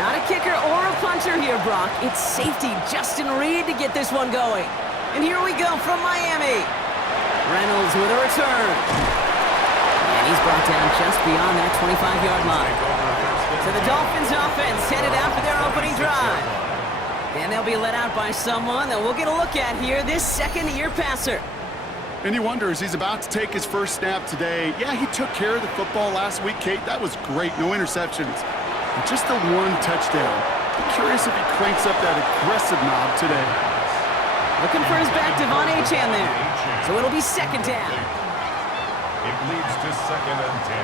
Not a kicker or a puncher here, Brock. It's safety Justin Reed to get this one going. And here we go from Miami. Reynolds with a return. And he's brought down just beyond that 25-yard line. So the Dolphins offense headed out for their opening drive. And they'll be let out by someone that we'll get a look at here, this second-year passer. And you wonder, as he's about to take his first snap today, yeah, he took care of the football last week, Kate. That was great. No interceptions. But just the one touchdown. I'm curious if he cranks up that aggressive knob today. Looking for his back, Devon Achane there. So it'll be second down. It leads to 2nd and 10.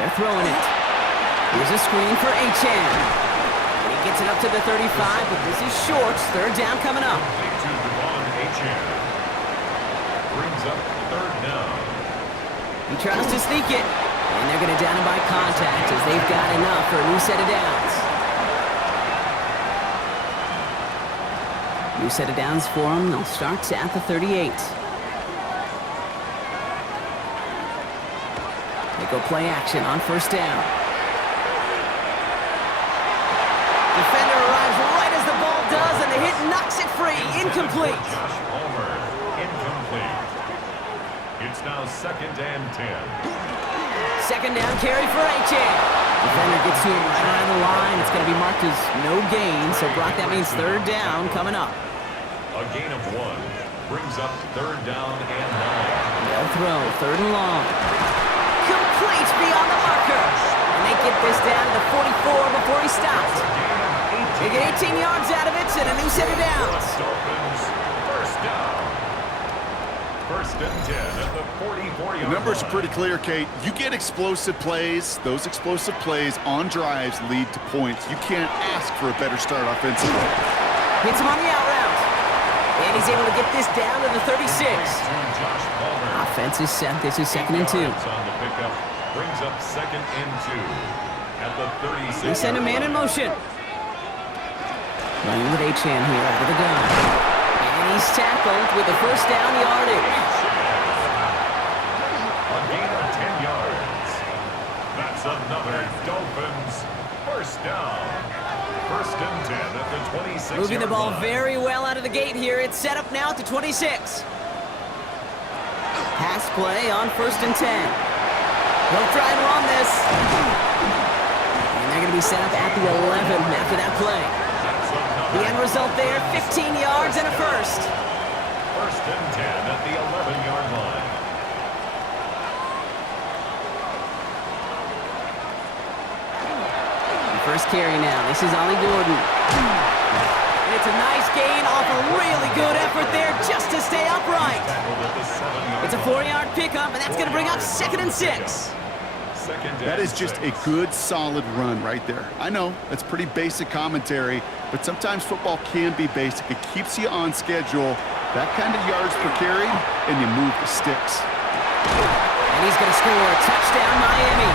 They're throwing it. Here's a screen for Achane. And he gets it up to the 35, but this is short. Third down coming up. To Devon Achane. Brings up 3rd down. He tries to sneak it. And they're going to down him by contact as they've got enough for a new set of downs. New set of downs for them. They'll start at the 38. They go play action on first down. Defender arrives right as the ball does, and the hit knocks it free. Incomplete. Josh Palmer, incomplete. It's now 2nd and 10. Second down carry for Achane. Defender gets to him right around the line. It's going to be marked as no gain, so Brock, that means third down coming up. A gain of 1 brings up 3rd down and 9. They'll throw, 3rd and long. Complete beyond the marker. And they get this down to the 44 before he stopped. They get 18 yards out of it and a new set of downs. Dolphins, first down. 1st and 10 at the 44-yard line. The numbers are pretty clear, Kate. You get explosive plays. Those explosive plays on drives lead to points. You can't ask for a better start offensively. Hits him on the out route. And he's able to get this down to the 36. Offense is set. This is 2nd and 2. On the pickup brings up 2nd and 2 at the 36. They send a man in motion. Running with Achane here out of the gun. And he's tackled with the first down yardage. A gain of 10 yards. That's another Dolphins first down. 1st and 10 at the 26. Moving the ball very well out of the gate here. It's set up now at the 26. Pass play on 1st and 10. They'll try and run this. And they're going to be set up at the 11 after that play. The end result there, 15 yards and a first. 1st and 10 at the 11-yard line. First carry now. This is Ollie Gordon. And it's a nice gain off a really good effort there just to stay upright. It's a 4-yard pickup, and that's going to bring up 2nd and 6. That is just a good, solid run right there. I know, that's pretty basic commentary, but sometimes football can be basic. It keeps you on schedule. That kind of yards per carry, and you move the sticks. And he's going to score a touchdown, Miami.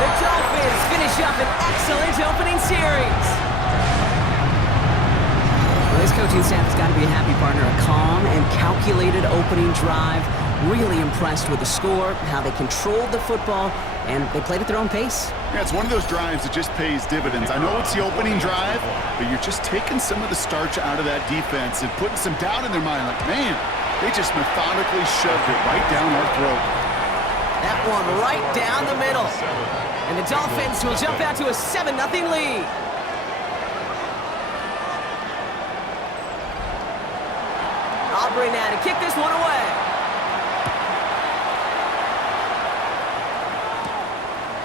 The Dolphins finish up an excellent opening series. Well, this coaching staff has got to be a happy partner. A calm and calculated opening drive. Really impressed with the score, how they controlled the football, and they played at their own pace. Yeah, it's one of those drives that just pays dividends. I know it's the opening drive, but you're just taking some of the starch out of that defense and putting some doubt in their mind. Like, man, they just methodically shoved it right down our throat. That one right down the middle. And the Dolphins will jump out to a 7-0 lead. Aubrey now to kick this one away.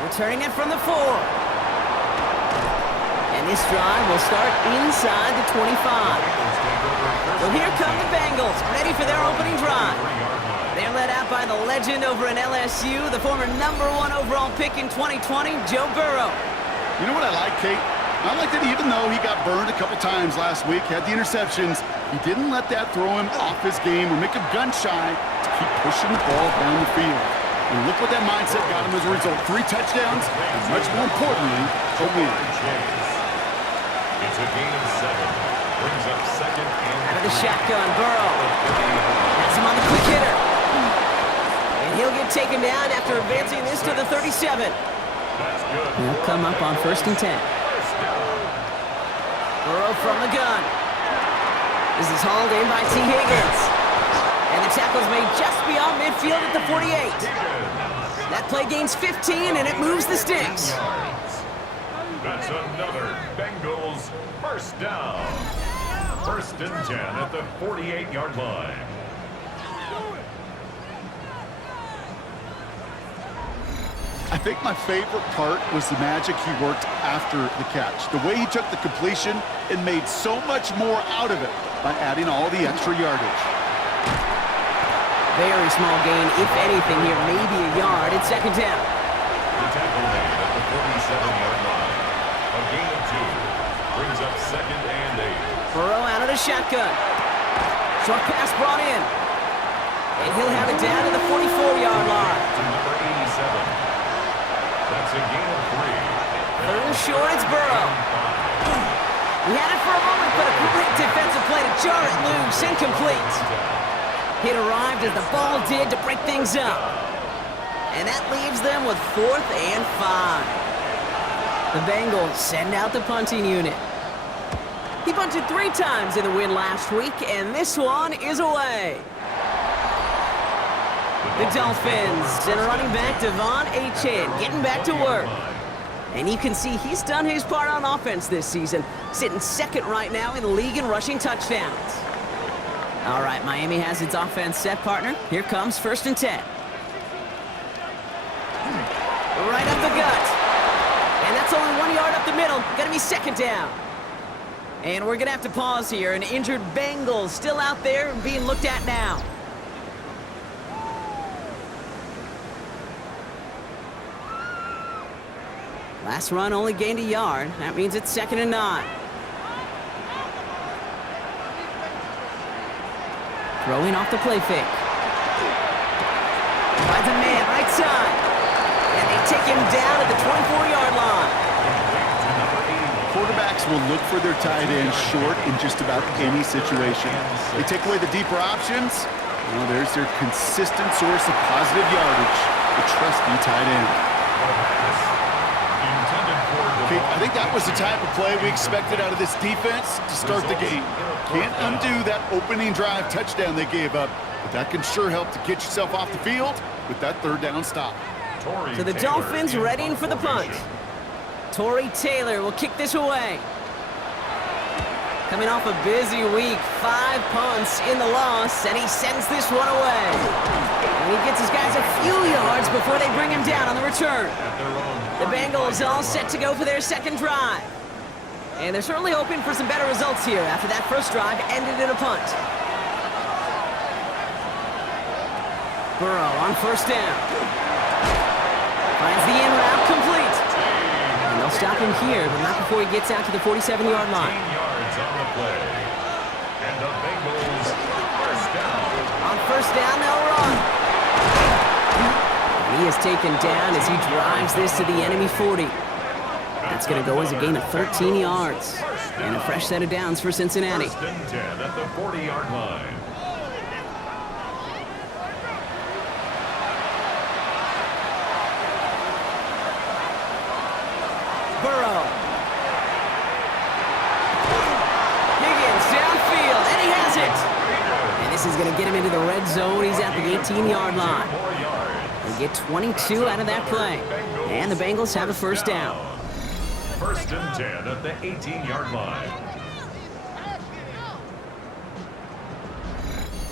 Returning it from the 4. And this drive will start inside the 25. So here come the Bengals, ready for their opening drive. They're led out by the legend over in LSU, the former #1 overall pick in 2020, Joe Burrow. You know what I like, Kate? I like that even though he got burned a couple times last week, had the interceptions, he didn't let that throw him off his game or make him gun-shy to keep pushing the ball down the field. And look what that mindset got him as a result. 3 touchdowns, and much more importantly, a win. It's a gain of 7. Brings up 2nd and Out of the shotgun, Burrow. That's him on the quick hitter. And he'll get taken down after advancing this to the 37. He'll come up on 1st and 10. Burrow from the gun. This is hauled in by T. Higgins. And the tackle's made just beyond midfield at the 48. That play gains 15, and it moves the sticks. That's another Bengals first down. 1st and 10 at the 48-yard line. I think my favorite part was the magic he worked after the catch. The way he took the completion and made so much more out of it by adding all the extra yardage. Very small gain, if anything here, maybe a yard. It's 2nd down. The tackle made at the 47-yard line. A gain of 2 brings up 2nd and 8. Burrow out of the shotgun. Short pass brought in. And he'll have it down to the 44-yard line. To number 87. That's a gain of 3. 3rd and short, it's Burrow. He had it for a moment, but a great defensive play to jar it loose. Incomplete. It arrived as the ball did to break things up. And that leaves them with 4th and 5. The Bengals send out the punting unit. He punted 3 times in the win last week, and this one is away. The Dolphins send running back Devon Achane getting back to work. And you can see he's done his part on offense this season, sitting 2nd right now in the league in rushing touchdowns. All right, Miami has its offense set, partner. Here comes 1st and 10. Right up the gut. And that's only 1 yard up the middle. Gonna be 2nd down. And we're gonna have to pause here. An injured Bengals still out there and being looked at now. Last run only gained a yard. That means it's 2nd and 9. Throwing off the play fake. Finds a man right side. And they take him down at the 24-yard line. Quarterbacks will look for their tight end short in just about any situation. They take away the deeper options. Well, there's their consistent source of positive yardage, the trusty tight end. Okay, I think that was the type of play we expected out of this defense to start the game. Can't undo that opening drive touchdown they gave up, but that can sure help to get yourself off the field with that 3rd down stop. So the Dolphins readying for the punt. Torrey Taylor will kick this away. Coming off a busy week, 5 punts in the loss, and he sends this one away. And he gets his guys a few yards before they bring him down on the return. The Bengals all set to go for their 2nd drive. And they're certainly hoping for some better results here after that 1st drive ended in a punt. Burrow on 1st down. Finds the in route complete. And they'll stop him here, but not before he gets out to the 47-yard line. 15 yards on the play. And the Bengals first down. On 1st down, they'll run. And he is taken down as he drives this to the enemy 40. That's going to go as a gain of 13 yards. And a fresh set of downs for Cincinnati. 1st and 10 at the 40-yard line. Burrow. Higgins downfield, and he has it. And this is going to get him into the red zone. He's at the 18-yard line. They get 22 out of that play. And the Bengals have a 1st down. 1st and 10 at the 18-yard line.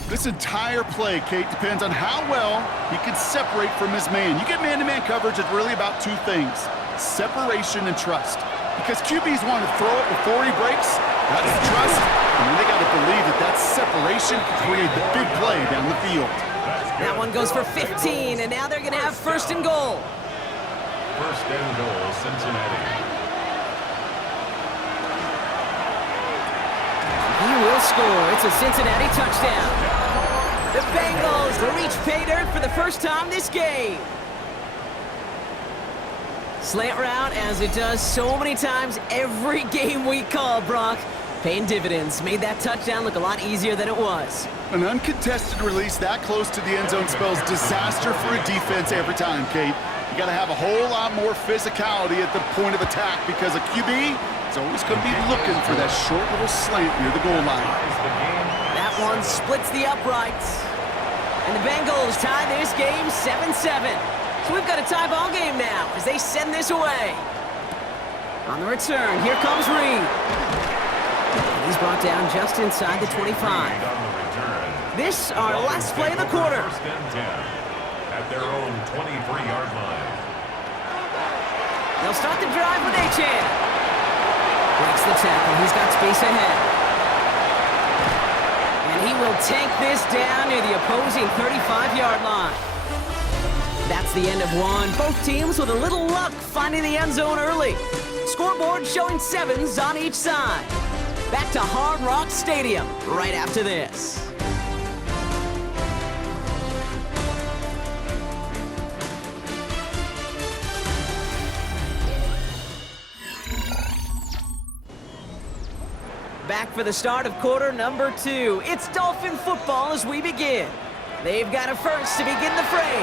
This entire play, Kate, depends on how well he can separate from his man. You get man-to-man coverage, it's really about 2 things, separation and trust. Because QBs want to throw it before he breaks, that's the trust. And then they got to believe that that separation can create the big play down the field. That one goes for 15, and now they're going to have 1st and goal. 1st and goal, Cincinnati. He will score. It's a Cincinnati touchdown. The Bengals reach pay dirt for the 1st time this game. Slant route, as it does so many times every game we call, Brock. Paying dividends. Made that touchdown look a lot easier than it was. An uncontested release that close to the end zone spells disaster for a defense every time, Kate. You got to have a whole lot more physicality at the point of attack because a QB is always going to be looking for that short little slant near the goal line. That one splits the uprights. And the Bengals tie this game 7-7. So we've got a tie ball game now as they send this away. On the return, here comes Reed. He's brought down just inside the 25. This, our last play of the quarter. First and 10 at their own 23-yard line. They'll start the drive with Achan. Breaks the tackle. He's got space ahead. And he will take this down near the opposing 35-yard line. That's the end of one. Both teams with a little luck finding the end zone early. Scoreboard showing 7s on each side. Back to Hard Rock Stadium right after this. Back for the start of quarter number 2. It's Dolphin football as we begin. They've got a first to begin the fray.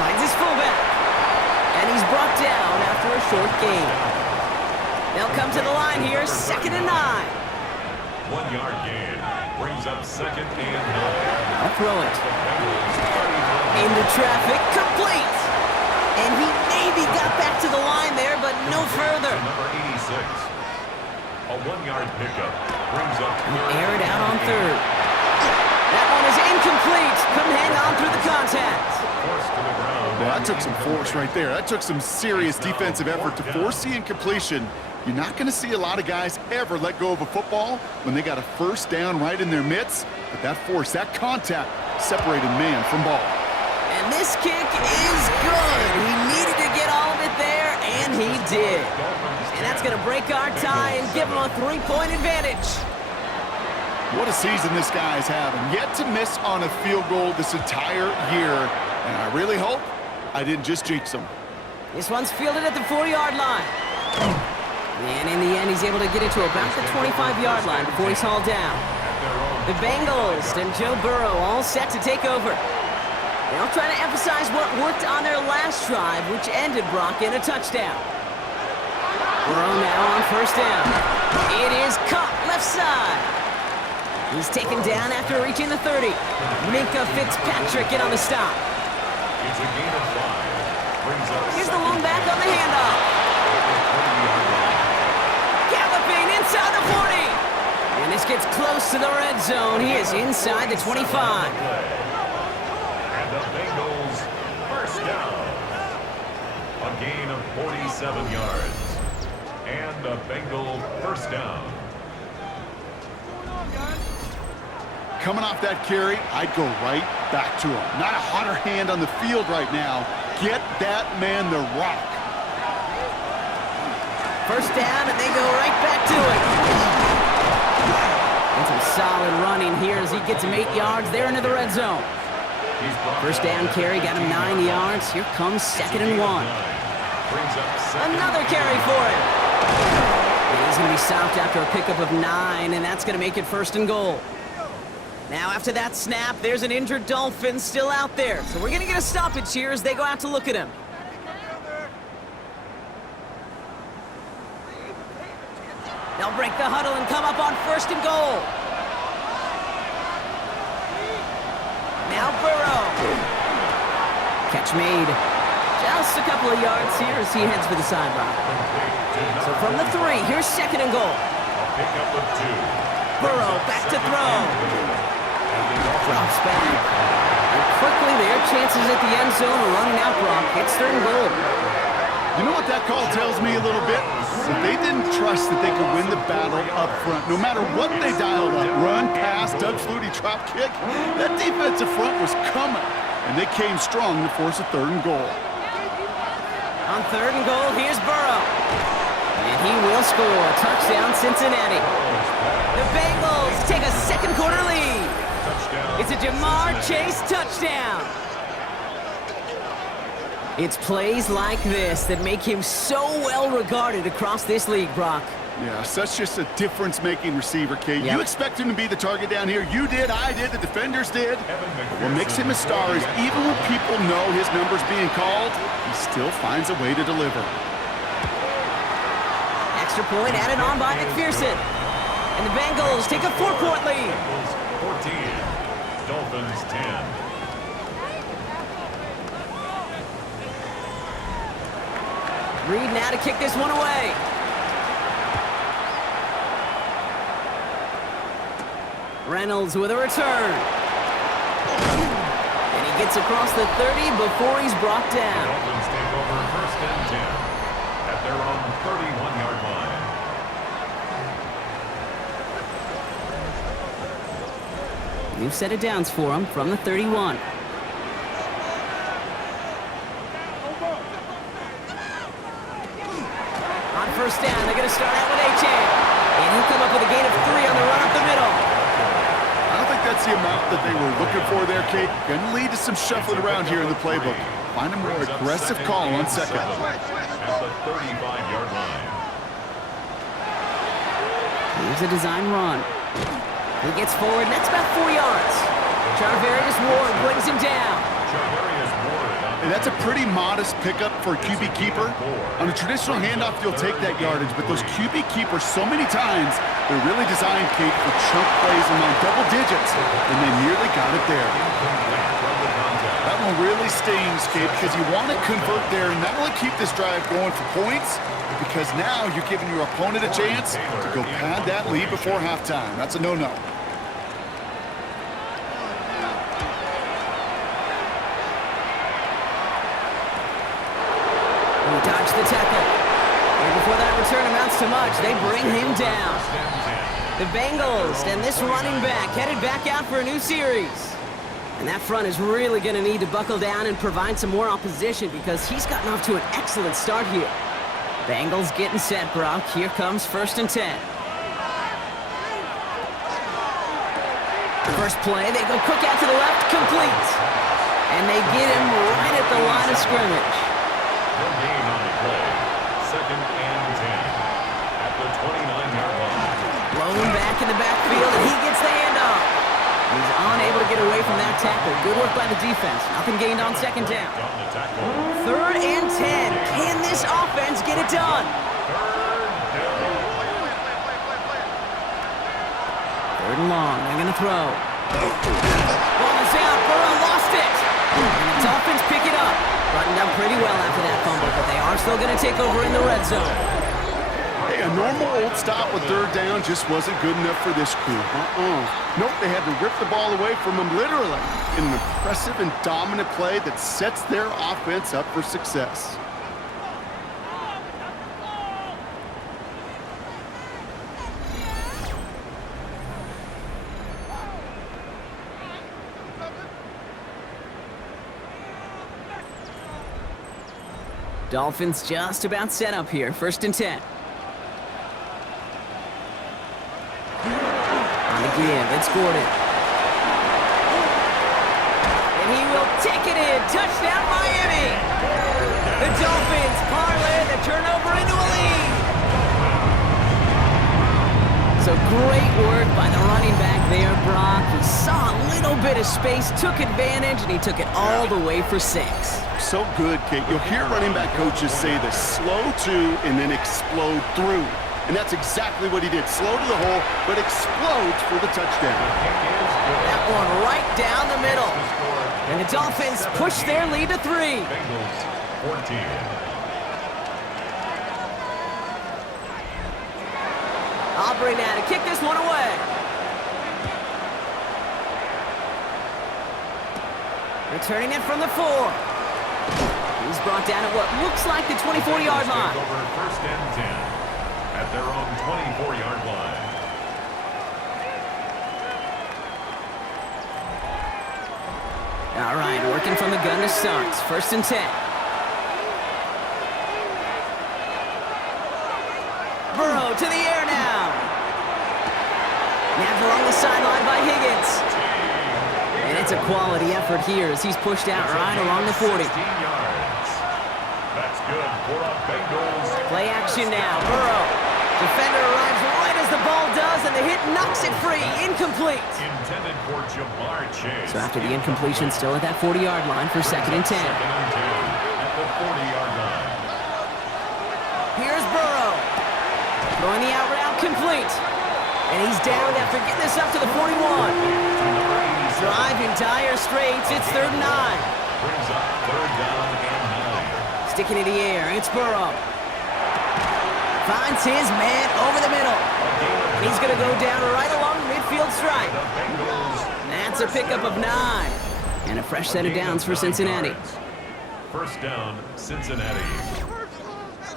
Finds his fullback. And he's brought down after a short gain. They'll come to the line here, 2nd and 9. 1-yard gain brings up 2nd and 9. I'll throw it. Into traffic, complete. And he maybe got back to the line there, but no further. Number 86. A 1-yard pickup brings up Air it out on 3rd. That one is incomplete. Couldn't hang on through the contact. forced to the ground. Well, that took some force right there. That took some serious defensive effort to force the incompletion. You're not going to see a lot of guys ever let go of a football when they got a first down right in their midst. But that force, that contact, separated man from ball. And this kick is good. He needed to get all of it there, and he did. And that's going to break our tie and give him a 3-point advantage. What a season this guy's having. Yet to miss on a field goal this entire year. And I really hope I didn't just jinx him. This one's fielded at the 4-yard line. And in the end, he's able to get it to about the 25-yard line before he's hauled down. The Bengals and Joe Burrow all set to take over. They'll try to emphasize what worked on their last drive, which ended Brock in a touchdown. Burrow now on first down. It is caught left side. He's taken down after reaching the 30. Minka Fitzpatrick in on the stop. It's a gain of 5. Brings up Here's the lone back on the handoff. Galloping inside the 40. And this gets close to the red zone. He is inside the 25. And the Bengals first down. A gain of 47 yards. And a Bengal first down. Coming off that carry, I'd go right back to him. Not a hotter hand on the field right now. Get that man the rock. First down, and they go right back to it. And some solid running here as he gets him 8 yards there into the red zone. First down carry, got him 9 yards. Here comes 2nd and 1. Another carry for him. And he's going to be stopped after a pickup of 9, and that's going to make it 1st and goal. Now after that snap, there's an injured Dolphin still out there. So we're going to get a stoppage here as they go out to look at him. They'll break the huddle and come up on 1st and goal. Now Burrow. Catch made. Just a couple of yards here as he heads for the sideline. So from the 3, here's 2nd and goal. A pickup of 2. Burrow back to throw. Drops back. And quickly their chances at the end zone are running out, Brock. It's 3rd and goal. You know what that call tells me a little bit? That they didn't trust that they could win the battle up front. No matter what they dialed up, run, pass, Doug Flutie, drop kick, that defensive front was coming. And they came strong to force a 3rd and goal. On 3rd and goal, here's Burrow. And he will score. Touchdown, Cincinnati. The Bengals take a 2nd quarter lead. It's a Jamar Chase touchdown. It's plays like this that make him so well regarded across this league, Brock. Yeah, such just a difference-making receiver, Kate. Yep. You expect him to be the target down here. You did, I did, the defenders did. But what makes him a star is even when people know his number's being called, he still finds a way to deliver. Extra point added on by McPherson. And the Bengals take a 4-point lead. Bengals 14, Dolphins 10. Reed now to kick this one away. Reynolds with a return. And he gets across the 30 before he's brought down. Dolphins take over first and 10 at their own 31-yard line. New set of downs for him from the 31. On first down, they're going to start out with A-Chain. And he'll come up with a gain of 3 on the run up the middle. I don't think that's the amount that they were looking for there, Kate. Going to lead to some shuffling around here in the playbook. Find a more aggressive call on second. At the 35-yard line. Here's a design run. He gets forward, and that's about 4 yards. Charvarius Ward brings him down. Charvarius Ward. And that's a pretty modest pickup for a QB keeper. On a traditional handoff, you'll take that yardage, but those QB keepers, so many times, they're really designed, Kate, for chunk plays among double digits, and they nearly got it there. That one really stings, Kate, because you want to convert there and not only keep this drive going for points, because now you're giving your opponent a chance to go pad that lead before halftime. That's a no-no. Dodge the tackle. And before that return amounts to much, they bring him down. The Bengals and this running back headed back out for a new series. And that front is really going to need to buckle down and provide some more opposition because he's gotten off to an excellent start here. Bengals getting set, Brock. Here comes first and 10. First play, they go Cook out to the left, complete. And they get him right at the line of scrimmage. No gain on the play. Second and 10 at the 29-yard line. Blown back in the backfield, and he gets the handoff. He's unable to get away from that tackle. Good work by the defense. Nothing gained on second down. On the tackle. Third and 10. Can this offense get it done? Third and long. They're going to throw. Ball is out. Burrow lost it. And the Dolphins pick it up. Buttoned up pretty well after that fumble, but they are still going to take over in the red zone. Hey, a normal old stop with third down just wasn't good enough for this crew. Nope, they had to rip the ball away from him literally in an impressive and dominant play that sets their offense up for success. Dolphins just about set up here. First and 10. On the give, it's Gordon. And he will take it in. Touchdown, Miami! The Dolphins parlay the turnover into a lead. So great work by the running back there, Brock. He saw a little bit of space, took advantage, and he took it all the way for 6. So good, Kate. You'll hear running back coaches say this: slow to and then explode through. And that's exactly what he did. Slow to the hole, but explodes for the touchdown. That one right down the middle. And the Dolphins push their lead to 3. Bengals 14. Aubrey now to kick this one away. Returning it from the 4. He's brought down at what looks like the 24-yard line. Take over first and 10 at their own 24-yard line. All right, working from the gun to start. First and 10. Burrow to the air now. Nabbed along the sideline by Higgins. And it's a quality effort here as he's pushed out right along the 40. 16 yards. That's good for a Bengals. Play action now. Burrow. Defender arrives right as the ball does, and the hit knocks it free. Incomplete. Intended for Jamar Chase. So after the incompletion, still at that 40-yard line for 2nd and 10. Second and 10 at the 40-yard line. Here's Burrow. Throwing the out route complete. And he's down after getting this up to the 41. Drive in dire straits. It's 3rd and 9. Brings up 3rd down and 9. Sticking in the air. It's Burrow. Finds his man over the middle. And he's going to go down right along the midfield stripe. That's a pickup of 9. And a fresh set of downs for Cincinnati. 1st down, Cincinnati.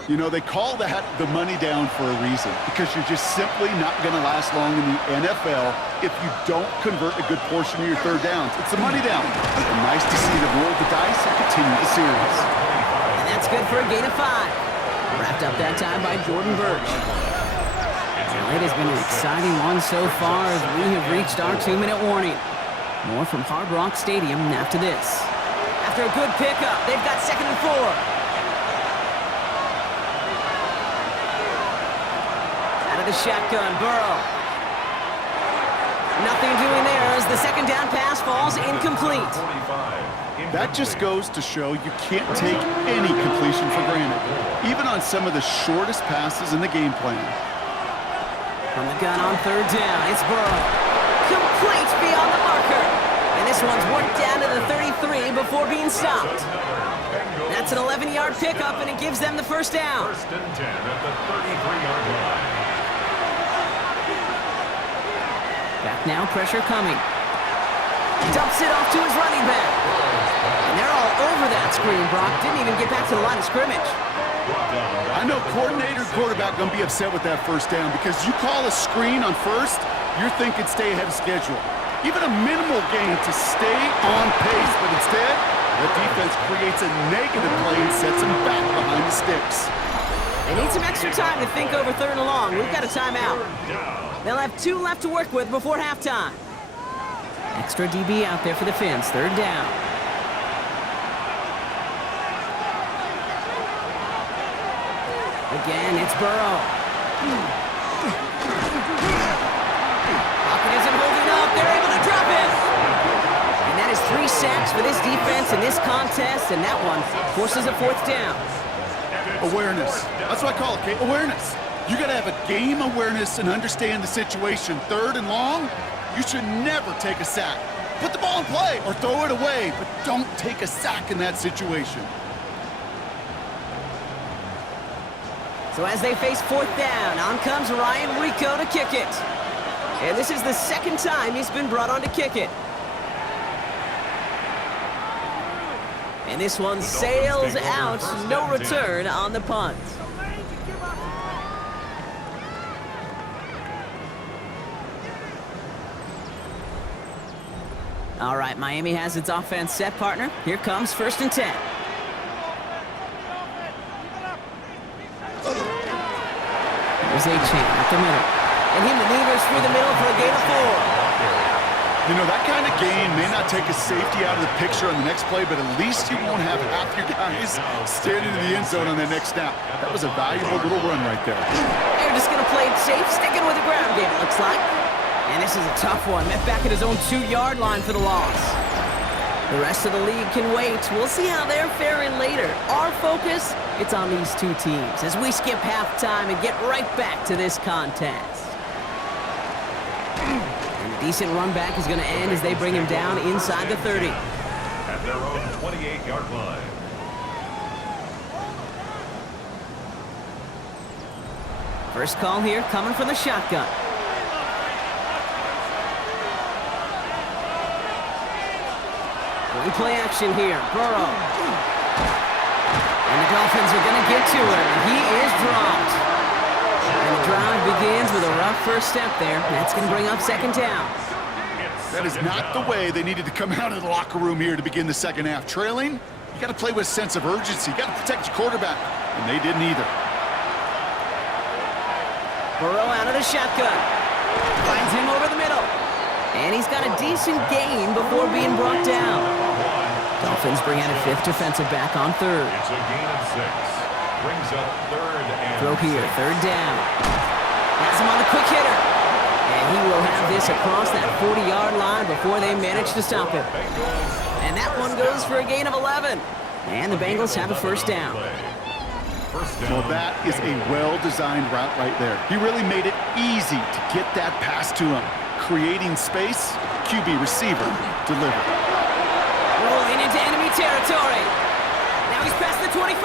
You know, they call that the money down for a reason, because you're just simply not going to last long in the NFL if you don't convert a good portion of your 3rd downs. It's the money down. And nice to see them roll the dice and continue the series. And that's good for a gain of 5. Wrapped up that time by Jordan Birch. Well, it has been an exciting one so far as we have reached our 2-minute warning. More from Hard Rock Stadium after this. After a good pickup, they've got 2nd and 4. Out of the shotgun, Burrow. Nothing doing there as the 2nd down pass falls incomplete. That just goes to show you can't take any completion for granted, even on some of the shortest passes in the game plan. From the gun on 3rd down, it's Burrow. Complete beyond the marker. And this one's worked down to the 33 before being stopped. That's an 11-yard pickup, and it gives them the 1st down. 1st and 10 at the 33-yard line. Back now, pressure coming. Dumps it off to his running back. And they're all over that screen, Brock. Didn't even get back to the line of scrimmage. I know coordinator and quarterback going to be upset with that 1st down, because you call a screen on 1st, you're thinking stay ahead of schedule. Even a minimal gain to stay on pace, but instead, the defense creates a negative play and sets them back behind the sticks. They need some extra time to think over 3rd and long. We've got a timeout. They'll have 2 left to work with before halftime. Extra DB out there for the Fins. 3rd down. Again, it's Burrow. Pocket isn't holding up. They're able to drop it. And that is 3 sacks for this defense in this contest, and that one forces a 4th down. Awareness. That's what I call it, Kate. Awareness. You got to have a game awareness and understand the situation. 3rd and long, you should never take a sack. Put the ball in play or throw it away, but don't take a sack in that situation. So as they face 4th down, on comes Ryan Rico to kick it. And this is the 2nd time he's been brought on to kick it. And this one sails out, no return on the punt. All right, Miami has its offense set, partner. Here comes 1st and 10. Here's A-Chain up the middle. And he maneuvers through the middle for a gain of 4. You know, that kind of gain may not take a safety out of the picture on the next play, but at least you won't have half your guys standing in the end zone on that next snap. That was a valuable little run right there. They're just going to play it safe, sticking with the ground game, it looks like. And this is a tough one. Met back at his own 2-yard line for the loss. The rest of the league can wait. We'll see how they're faring later. Our focus, it's on these 2 teams as we skip halftime and get right back to this contest. And a decent run back is going to end as they bring him down inside the 30. At their own 28-yard line. First call here coming from the shotgun. Going play action here. Burrow. And the Dolphins are going to get to him. He is dropped. And the drive begins with a rough first step there. That's going to bring up 2nd down. That is not the way they needed to come out of the locker room here to begin the 2nd half. Trailing, you got to play with a sense of urgency. You got to protect your quarterback, and they didn't either. Burrow out of the shotgun. Finds him over the middle. And he's got a decent gain before being brought down. Dolphins bring out a 5th defensive back on 3rd. It's a gain of 6. Brings up 3rd and Throw here, 3rd down. Has him on the quick hitter. And he will have this across that 40-yard line before they manage to stop him. And that one goes for a gain of 11. And the Bengals have a first down. Well, that is a well-designed route right there. He really made it easy to get that pass to him. Creating space, QB receiver delivered. Rolling into enemy territory. Now he's past the 25.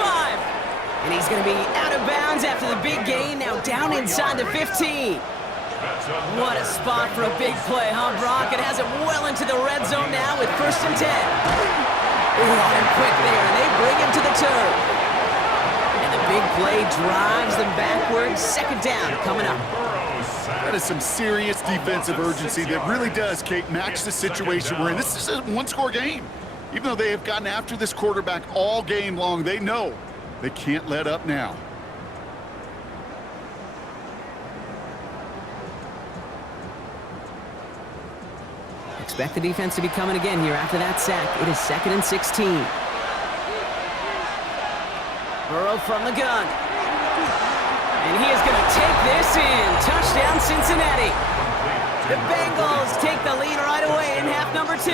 And he's going to be out of bounds after the big gain. Now down inside the 15. What a spot for a big play, huh, Brock? It has it well into the red zone now with 1st and 10. On him quick there, and they bring him to the turf. And the big play drives them backwards. 2nd down coming up. That is some serious defensive urgency that really does, Kate, match the situation we're in. This is a one-score game. Even though they have gotten after this quarterback all game long, they know they can't let up now. Expect the defense to be coming again here after that sack. It is 2nd and 16. Burrow from the gun. And he is going to take this in. Touchdown, Cincinnati. The Bengals take the lead right away in half number 2.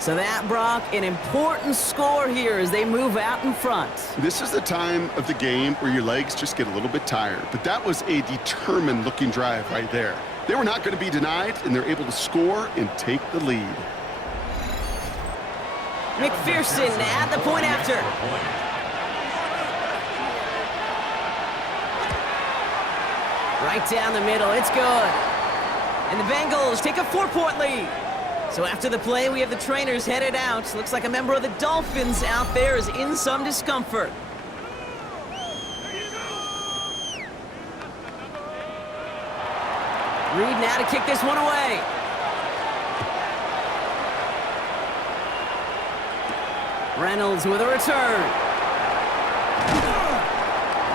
So that, Brock, an important score here as they move out in front. This is the time of the game where your legs just get a little bit tired. But that was a determined-looking drive right there. They were not going to be denied, and they're able to score and take the lead. McPherson at the point after. Right down the middle, it's good. And the Bengals take a 4-point lead. So after the play, we have the trainers headed out. Looks like a member of the Dolphins out there is in some discomfort. Reed now to kick this one away. Reynolds with a return.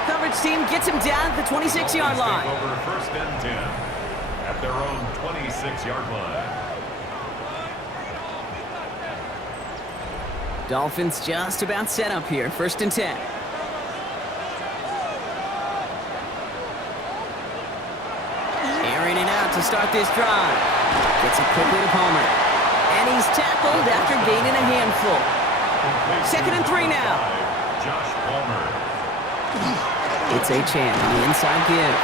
Coverage team gets him down at the 26-yard line. Over 1st and 10 at their own 26-yard line. Dolphins just about set up here. 1st and 10. Airing it out to start this drive. Gets it quickly to Palmer. And he's tackled after gaining a handful. 2nd and 3 now. Josh Palmer. It's Achane on the inside give.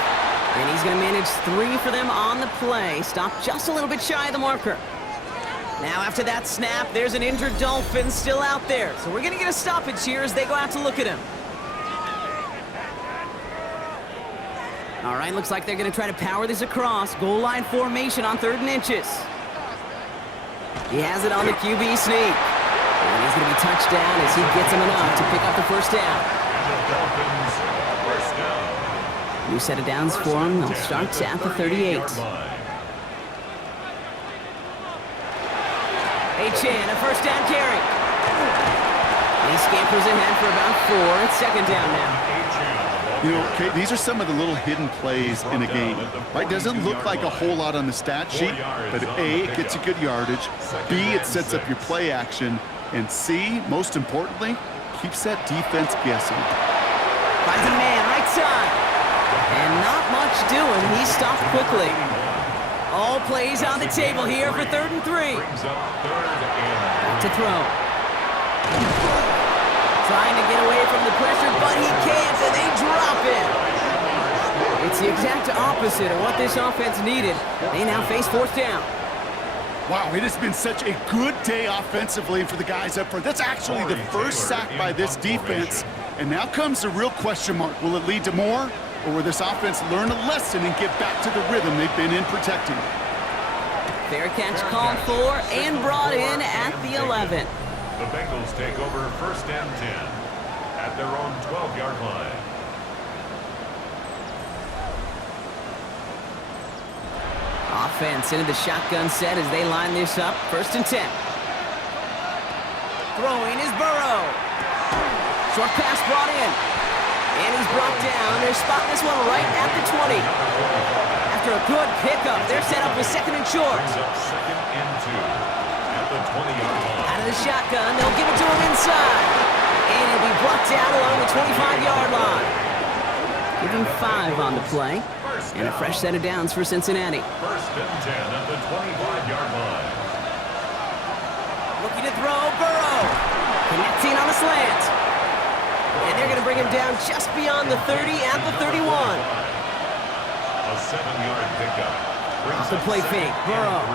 And he's going to manage 3 for them on the play. Stopped just a little bit shy of the marker. Now after that snap, there's an injured Dolphin still out there. So we're going to get a stoppage here as they go out to look at him. All right, looks like they're going to try to power this across. Goal line formation on 3rd and inches. He has it on the QB sneak. And he's going to be touched down as he gets him enough to pick up the 1st down. Dolphins, 1st down. New set of downs for him. They'll start at the 38. Achane, a 1st down carry. He scampers ahead for about 4. It's 2nd down now. You know, Kate, these are some of the little hidden plays in a game. Right? Doesn't look like a whole lot on the stat sheet, but A, it gets you good yardage. B, it sets up your play action. And C, most importantly, keeps that defense guessing. Finds a man right side. And not much doing. He stopped quickly. All plays on the table here for 3rd and 3. Back to throw. Trying to get away from the pressure, but he can't, and they drop it. It's the exact opposite of what this offense needed. They now face 4th down. Wow, it has been such a good day offensively for the guys up front. That's actually the 1st sack by this defense. And now comes the real question mark. Will it lead to more? Or will this offense learn a lesson and get back to the rhythm they've been in protecting? Fair catch called for and brought in at the 11. The Bengals take over 1st and 10 at their own 12-yard line. Offense into the shotgun set as they line this up. 1st and 10. Throwing is Burrow. Short pass brought in. And he's brought down. They're spotting this one right at the 20. After a good pickup, they're set up with 2nd and short. 2nd and 2 at the 20-yard line. Out of the shotgun, they'll give it to him inside. And he'll be brought down along the 25-yard line. Give him 5 on the play. And a fresh set of downs for Cincinnati. First and 10 at the 25-yard line. Looking to throw, Burrow. Connecting on the slant. And they're going to bring him down just beyond the 30 at the 31. A 7-yard pickup. Off the play fake, Burrow. And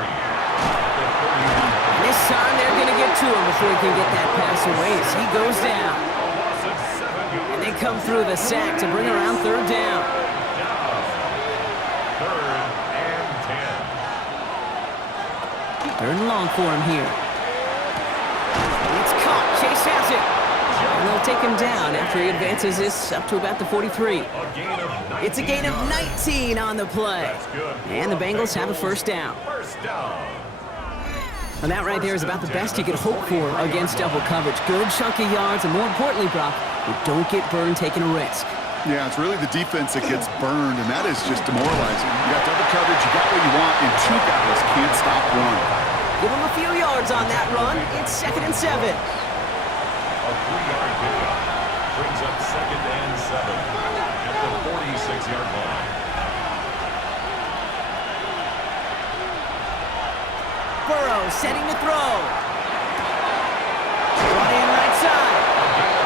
this time they're going to get to him before he can get that pass away as he goes down. And they come through the sack to bring around 3rd down. 3rd and long for him here. It's caught. Chase has it. And they'll take him down after he advances this up to about the 43. It's a gain of 19 on the play. And the Bengals have a 1st down. And that right there is about the best you could hope for against double coverage. Good chunky yards, and more importantly, Brock, you don't get burned taking a risk. Yeah, it's really the defense that gets burned, and that is just demoralizing. You got double coverage, you got what you want, and 2 guys can't stop one. Give him a few yards on that run. It's 2nd and 7. A 3-yard pickup brings up 2nd and 7 at the 46-yard line. Burrow setting to throw. Brought in right side.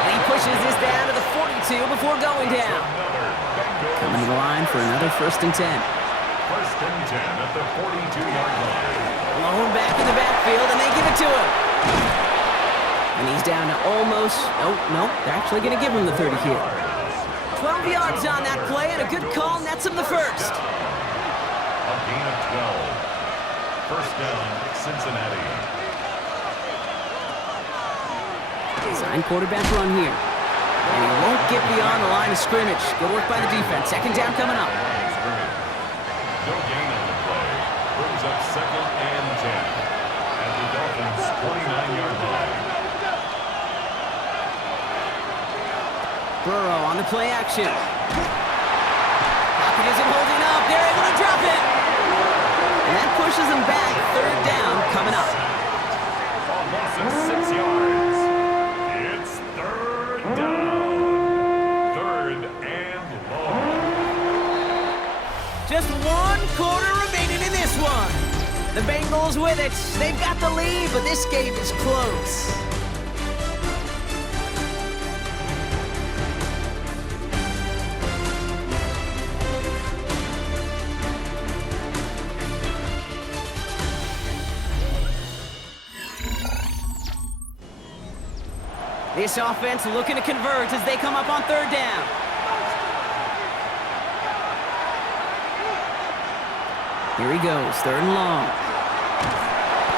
And he pushes this down to the 42 before going down. Coming to the line for another 1st and 10. 1st and 10 at the 42-yard line. Blown back in the backfield, and they give it to him. And he's down to almost, no, they're actually going to give him the 30 here. 12 yards on that play, and a good call nets him the 1st. A gain of 12. 1st down, Cincinnati. Design quarterback run here. And he won't get beyond the line of scrimmage. Good work by the defense. 2nd down coming up. No gain on the play. Brings up 2nd and 10 at the Dolphins' 29-yard line. Burrow on the play action. Pocket isn't holding up. They're able to drop it. And that pushes them back. 3rd down coming up. Almost 6 yards. It's 3rd down. 3rd and long. Just 1 quarter remaining in this one. The Bengals with it. They've got the lead, but this game is close. This offense looking to convert as they come up on 3rd down. Here he goes, 3rd and long.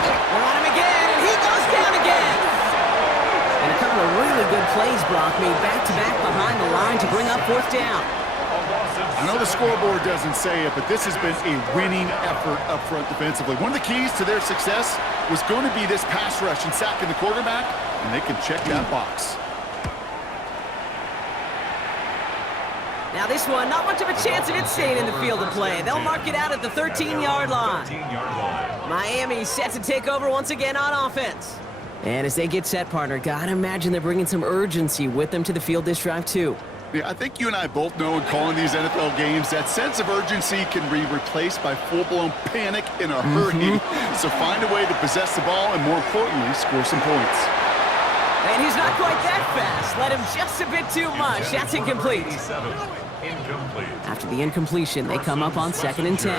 They're on him again, and he goes down again. And a couple of really good plays, Brock, made back-to-back behind the line to bring up 4th down. I know the scoreboard doesn't say it, but this has been a winning effort up front defensively. One of the keys to their success was going to be this pass rush and sacking the quarterback, and they can check that box. Now this one, not much of a chance of it staying in the field of play. They'll mark it out at the 13-yard line. Miami set to take over once again on offense. And as they get set, partner, gotta imagine they're bringing some urgency with them to the field this drive too. Yeah, I think you and I both know in calling these NFL games that sense of urgency can be replaced by full-blown panic in a hurry. So find a way to possess the ball and, more importantly, score some points. And he's not quite that fast. Let him just a bit too much. That's incomplete. After the incompletion, they come up on 2nd and 10.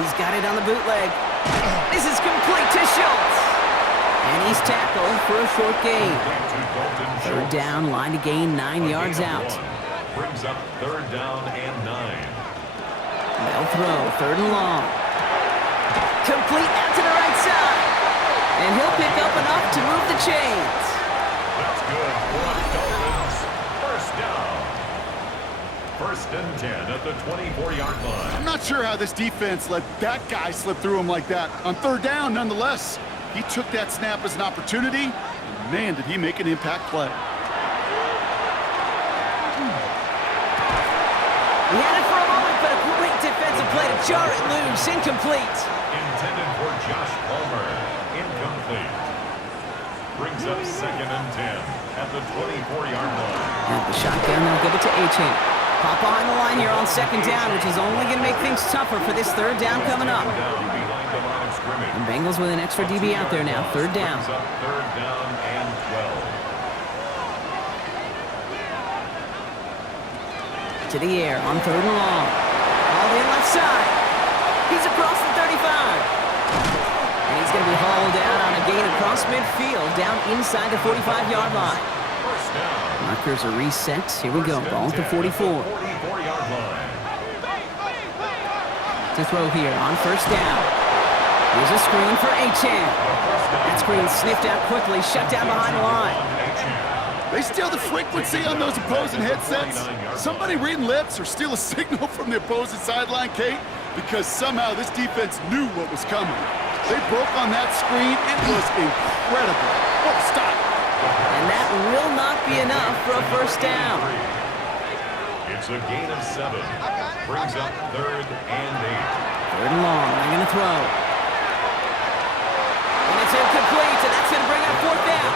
He's got it on the bootleg. This is complete to Schultz. And he's tackled for a short gain. 3rd down, line to gain 9 yards out. Brings up 3rd down and 9. They'll throw 3rd and long. Complete out to the right side. And he'll pick up enough to move the chains. That's good for the Dolphins. 1st down. 1st and 10 at the 24-yard line. I'm not sure how this defense let that guy slip through him like that. On 3rd down, nonetheless, he took that snap as an opportunity. And man, did he make an impact play. He had it for a moment, but a great defensive play to jar it loose. Incomplete. Intended for Josh Palmer. Incomplete. Brings up 2nd and 10 at the 24-yard line. At the shotgun, they'll give it to A-Chain. Pop behind the line here on 2nd down, which is only going to make things tougher for this 3rd down coming up. Down behind the line of scrimmage. And Bengals with an extra DB out there now, 3rd down. Brings up 3rd down and 12. To the air on 3rd and long. All in left side. He's across the 35. And he's going to be hauled down on a gain across midfield, down inside the 45-yard line. First down. Markers are reset. Here we go. Ball at the 44. 44-yard line. To throw here on 1st down. Here's a screen for A-Chan. That screen sniffed out quickly, shut down behind the line. They steal the frequency on those opposing headsets. Somebody reading lips or steal a signal from the opposing sideline, Kate, because somehow this defense knew what was coming. They broke on that screen. It was incredible. What a stop. And that will not be enough for a 1st down. It's a gain of 7. Brings up 3rd and 8. 3rd and long. They're going to throw. And it's incomplete, and that's going to bring up 4th down.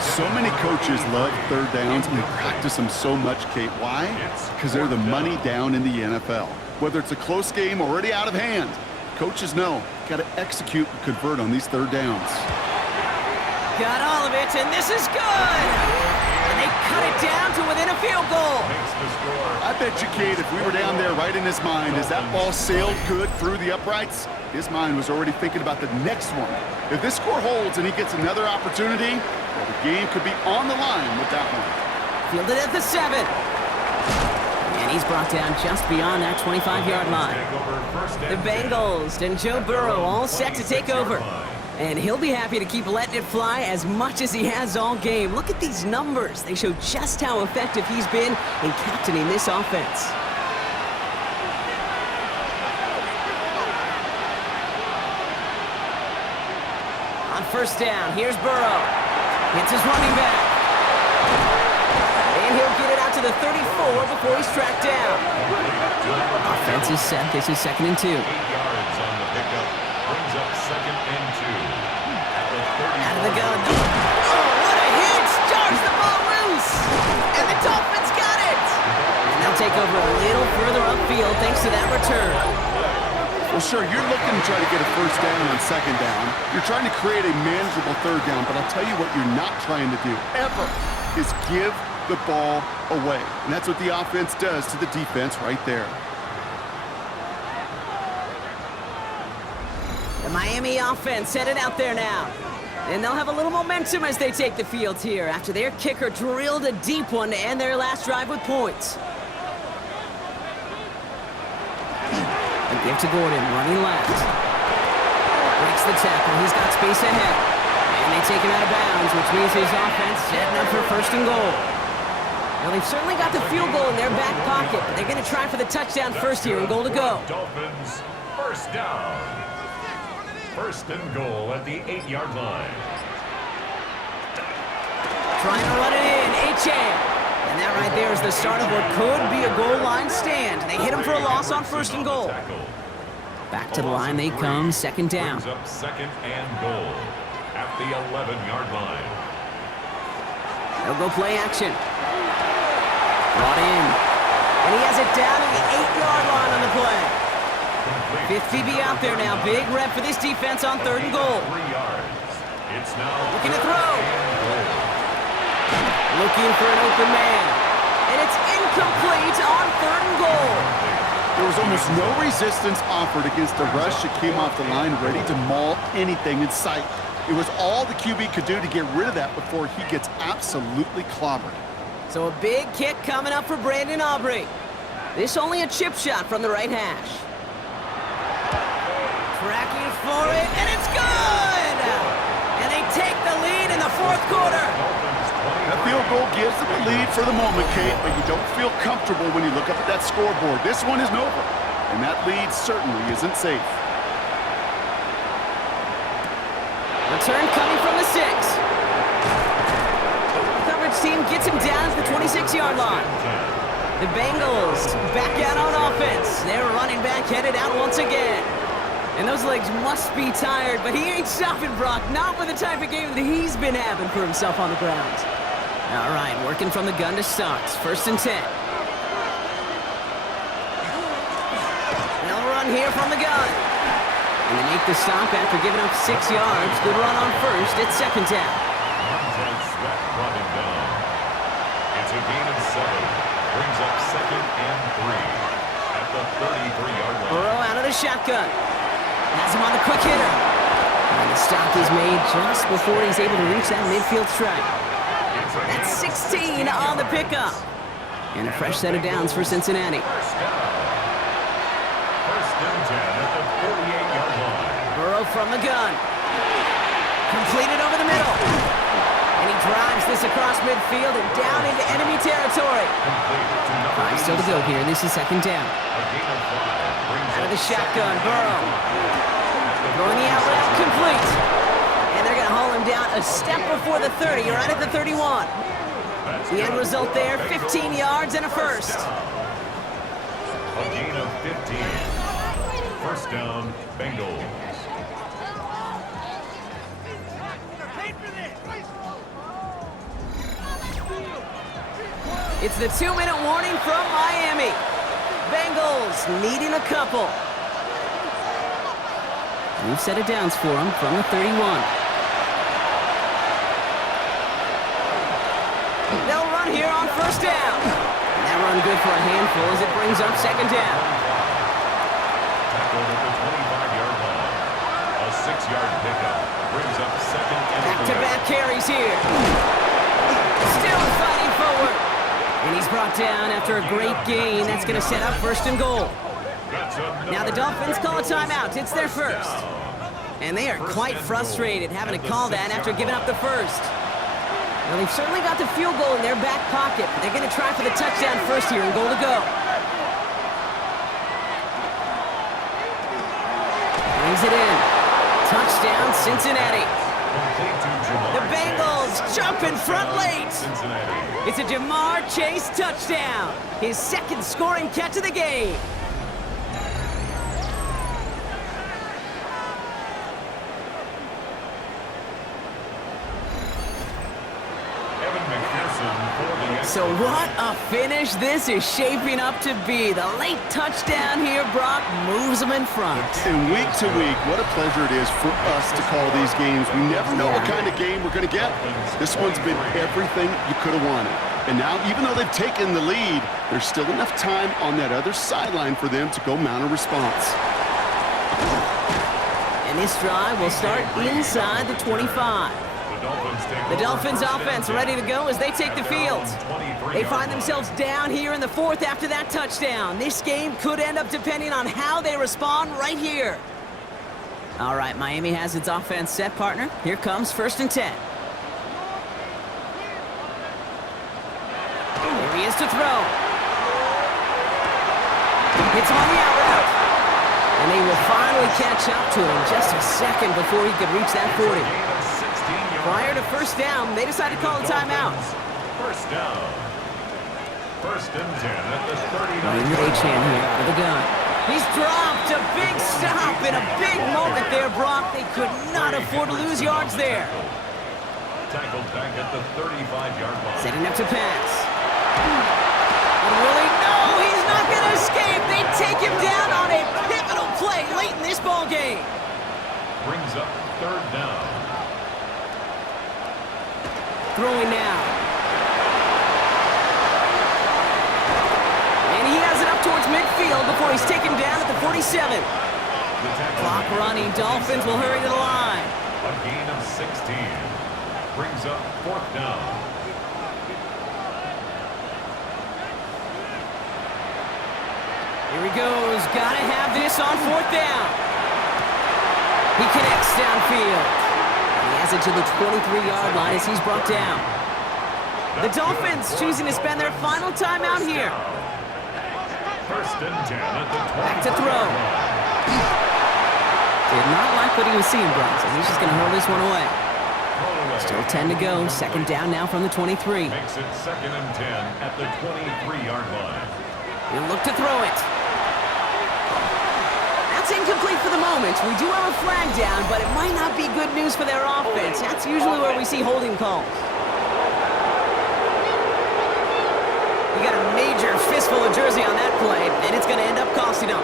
So many coaches love 3rd downs and they practice them so much, Kate. Why? Because they're the money down in the NFL. Whether it's a close game already out of hand, coaches know, got to execute and convert on these 3rd downs. Got all of it, and this is good! And they cut it down to within a field goal. I bet you, Kate, if we were down there right in his mind as that ball sailed good through the uprights, his mind was already thinking about the next one. If this score holds and he gets another opportunity, well, the game could be on the line with that one. Fielded at the 7. And he's brought down just beyond that 25-yard line. The Bengals and Joe Burrow all set to take over. And he'll be happy to keep letting it fly as much as he has all game. Look at these numbers. They show just how effective he's been in captaining this offense. On 1st down, here's Burrow. Hits his running back. And he'll get it out to the 34 before he's tracked down. Offense is set. This is 2nd and 2. 8 yards on the pickup. Brings up 2nd and 2. Out of the gun. Oh, what a hit! Jars the ball loose! And the Dolphins got it! And they'll take over a little further upfield thanks to that return. Well, sure, you're looking to try to get a 1st down on 2nd down. You're trying to create a manageable 3rd down, but I'll tell you what you're not trying to do, ever, is give the ball away. And that's what the offense does to the defense right there. The Miami offense headed out there now. And they'll have a little momentum as they take the field here after their kicker drilled a deep one to end their last drive with points. A give to Gordon, running left. Breaks the tackle. He's got space ahead. And they take him out of bounds, which means his offense setting up for 1st and goal. Well, they've certainly got the field goal in their back pocket, but they're going to try for the touchdown first here and goal to go. Dolphins, 1st down. 1st and goal at the 8-yard line. Trying to run it in, A-Chan. And that right there is the start of what could be a goal line stand. They hit him for a loss on 1st and goal. Back to the line they come, 2nd down. Brings up 2nd and goal at the 11-yard line. They'll go play action. Brought in. And he has it down at the 8-yard line on the play. 5th DB out there now. Big rep for this defense on 3rd and goal. 3 yards. It's now looking to throw. Looking for an open man. And it's incomplete on 3rd and goal. There was almost no resistance offered against the rush that came off the line ready to maul anything in sight. It was all the QB could do to get rid of that before he gets absolutely clobbered. So a big kick coming up for Brandon Aubrey. This only a chip shot from the right hash. Tracking for it, and it's good! And they take the lead in the 4th quarter. That field goal gives them the lead for the moment, Kate, but you don't feel comfortable when you look up at that scoreboard. This one isn't over, and that lead certainly isn't safe. Return coming from the 6. Coverage team gets him down to the 26-yard line. The Bengals back out on offense. Their running back headed out once again. And those legs must be tired, but he ain't stopping, Brock. Not with the type of game that he's been having for himself on the ground. All right, working from the gun to start. 1st and 10. They'll run here from the gun. And they make the stop after giving up 6 yards. Good run on 1st. It's 2nd down. Montez Sweat brought him down. It's a gain of 7. Brings up 2nd and 3 at the 33-yard line. Burrow out of the shotgun. Has him on the quick hitter. And the stop is made just before he's able to reach that midfield strike. That's 16 on the pickup. And a fresh set of downs for Cincinnati. 1st and 10 at the 48-yard line. Burrow from the gun. Completed over the middle. And he drives this across midfield and down into enemy territory. 5 still to go here. This is 2nd down. Out of the shotgun, Burrow. Throwing the out route, complete. And they're going to haul him down a step before the 30, right at the 31. The end result there, 15 yards and a first. A gain of 15. 1st down, Bengals. It's the 2-minute warning from Miami. Bengals needing a couple. We've set it downs for him from the 31. They'll run here on 1st down. And that run good for a handful as it brings up 2nd down. Tackled at the 25-yard line. A 6-yard pickup brings up 2nd and 4. Back-to-back carries here. Still fighting forward. And he's brought down after a great gain. That's going to set up 1st and goal. Now the Dolphins call a timeout. It's their first. And they are quite frustrated having to call that after giving up the first. Well, they've certainly got the field goal in their back pocket, but they're going to try for the touchdown first here and goal to go. Brings it in. Touchdown, Cincinnati. The Bengals jump in front late. It's a Jamar Chase touchdown. His 2nd scoring catch of the game. So what a finish this is shaping up to be. The late touchdown here, Brock, moves them in front. And week to week, what a pleasure it is for us to call these games. We never know what kind of game we're going to get. This one's been everything you could have wanted. And now, even though they've taken the lead, there's still enough time on that other sideline for them to go mount a response. And this drive will start inside the 25. The Dolphins offense ready to go as they take the field. They find themselves down here in the 4th after that touchdown. This game could end up depending on how they respond right here. All right, Miami has its offense set, partner. Here comes 1st and 10. Here he is to throw. It's on the out route. And they will finally catch up to him just a second before he could reach that 40. Prior to 1st down, they decided to call a timeout. 1st down. 1st and 10 at the 39. H-hand here out of the gun. He's dropped a big stop in a big moment there, Brock. They could not afford to lose yards there. Tackled back at the 35-yard line. Setting up to pass. And really, no, he's not going to escape. They take him down on a pivotal play late in this ball game. Brings up 3rd down. Throwing now. And he has it up towards midfield before he's taken down at the 47. Clock running. Dolphins will hurry to the line. A gain of 16. Brings up 4th down. Here he goes. Gotta have this on 4th down. He connects downfield. He has it to the 23-yard line as he's brought down. The Dolphins choosing to spend their final timeout here. 1st and 10 at the 20. Back to throw. Did not like what he was seeing, Brock, so he's just going to hurl this one away. Still 10 to go. 2nd down now from the 23. Makes it 2nd and 10 at the 23-yard line. He'll look to throw it. That's incomplete for for the moment, we do have a flag down, but it might not be good news for their offense. That's usually where we see holding calls. You got a major fistful of jersey on that play, and it's going to end up costing them.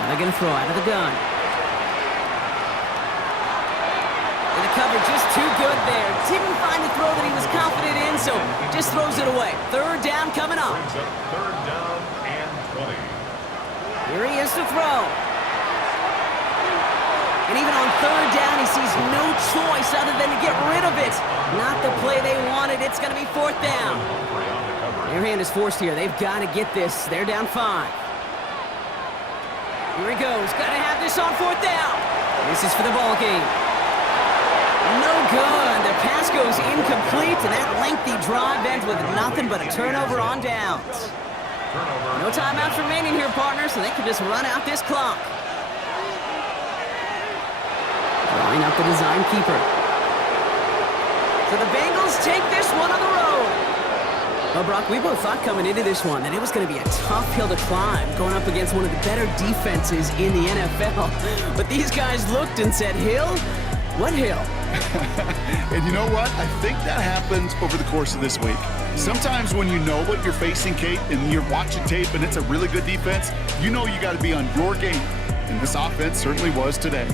Now they're going to throw out of the gun. And the cover just too good there. Didn't find a throw that he was confident in, so just throws it away. Third down coming up. Brings up third down and 20. Here he is to throw. And even on third down, he sees no choice other than to get rid of it. Not the play they wanted. It's going to be fourth down. Their hand is forced here. They've got to get this. They're down 5. Here he goes. Got to have this on fourth down. This is for the ball game. No good. The pass goes incomplete, and that lengthy drive ends with nothing but a turnover on downs. No timeouts remaining here, partner, so they can just run out this clock. Drawing up the design keeper. So the Bengals take this one on the road. Well, Brock, we both thought coming into this one that it was going to be a tough hill to climb, going up against one of the better defenses in the NFL. But these guys looked and said, hill? What hill? And you know what? I think that happens over the course of this week. Sometimes when you know what you're facing, Kate, and you're watching tape and it's a really good defense, you know you got to be on your game. And this offense certainly was today.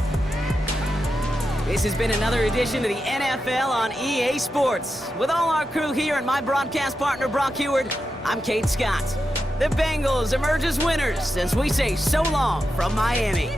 This has been another edition of the NFL on EA Sports. With all our crew here and my broadcast partner, Brock Heward, I'm Kate Scott. The Bengals emerge as winners as we say so long from Miami.